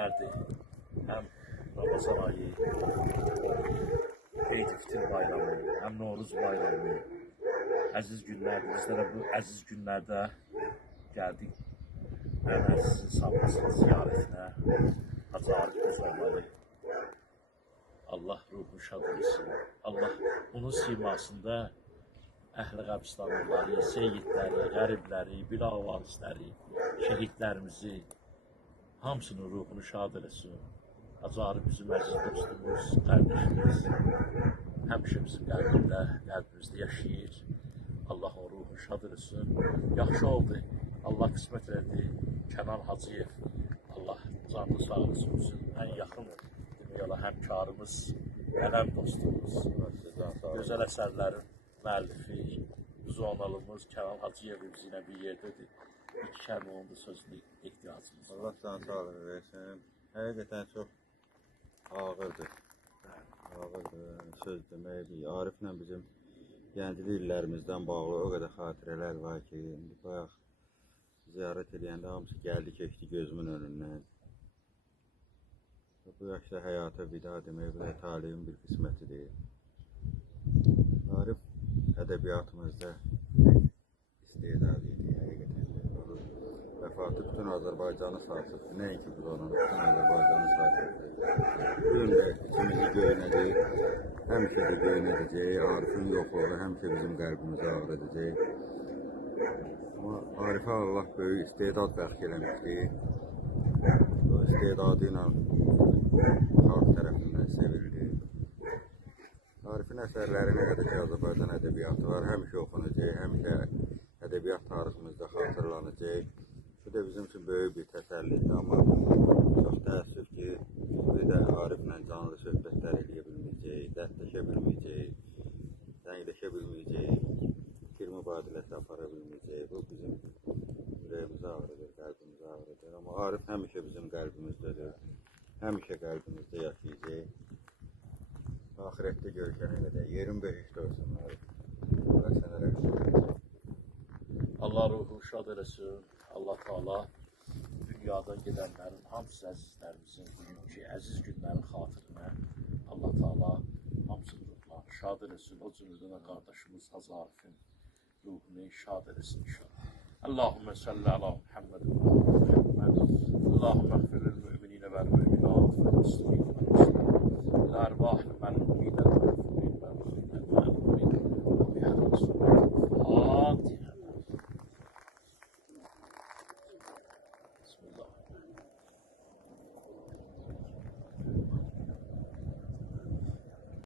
günlərdir. Həm Ramazan ayı, Eid-i-Fitir bayramı, həm Novruz bayramı. Əziz günlərdir. Bizlərə bu əziz günlərdə gəldik. Mən əzizin sağlasın ziyarətinə. Hacı Arif Qazanları. Allah ruhu şad olsun. Allah onun simasında əhl-i qəbristanlıları, seyyidləri, qəribləri, bilavazləri, şəhidlərimizi, hamısının ruhunu şad eləsin. Hacı Arif bizim əziz dostumuz, qardaşımız, həmişə bizim qəlbimizdə yaşayır. Allah o ruhunu şad eləsin. Yaxşı oldu. Allah qismət elədi. Kənan Hacıyev, Allah canlı sağlığı olsun. Ən yaxın dünyada həmkarımız, ələm dostumuz, gözəl əsərlərin müəllifi, zonalımız Kənan Hacıyev bizimlə bir yerdədir. İki kəlmə onun da sözünə ehtiyacımız var. Allah sana sağlığı versin. Həqiqətən çox ağırdır. Söz demək, Ariflə bizim gənclik illərimizdən bağlı o qədər xatirələr var ki, indi bayaq ziyarət edəndə hamısı gəldi, keçdi gözümün önündən. Bu yaşda həyata vida demək, bu da taleyin bir qismətidir. Arif ədəbiyyatımızda istedad idi, həqiqətən. Vəfatı bütün Azərbaycanı sarsıtdı, nəinki bu zaman, bütün Azərbaycanı sarsıtdı. Bugün də içimizi göynədik, həmişə də göynədəcək, Arifin yoxluğu həmişə bizim qəlbimizi ağır edəcək. Amma Arifə Allah böyük istedad bəxş eləmişdi. O istedadı ilə xalq tərəfindən sevildi. Arifin əsərləri nə qədər ki, Azərbaycan ədəbiyyatı var, həmişə oxunacaq, həmişə ədəbiyyat tariximizdə xatırlanacaq. Bu da bizim üçün böyük bir təsəllidir, amma çox təəssüf ki, biz də Ariflə canlı söhbətlər edə bilməyəcəyik, dərdləşə bilməyəcəyik, dəngləşə bilməyəcəyik, fikir mübadiləsi apara bilməyəcəyik. Bu bizim ürəyimizi ağrıdır, qəlbimizi ağrıdır. Amma Arif həmişə bizim qəlbimizdədir, həmişə qəlbimizdə yaşayacaq. Ahirətdə görüşənə qədər yerin behişdə olsun Arif. Allah ruhu şad eləsin. Allah Teala dünyadan gedənlərin hamısı əzizlərimizin bugünkü əziz günlərin xatirinə Allah Teala hamısının ruhlarını şad eləsin. O cümlədən də qardaşımız Hacı Arifin ruhunu şad eləsin inşallah. Allahümme salli ala Muhammed ve Muhammed. Allahümme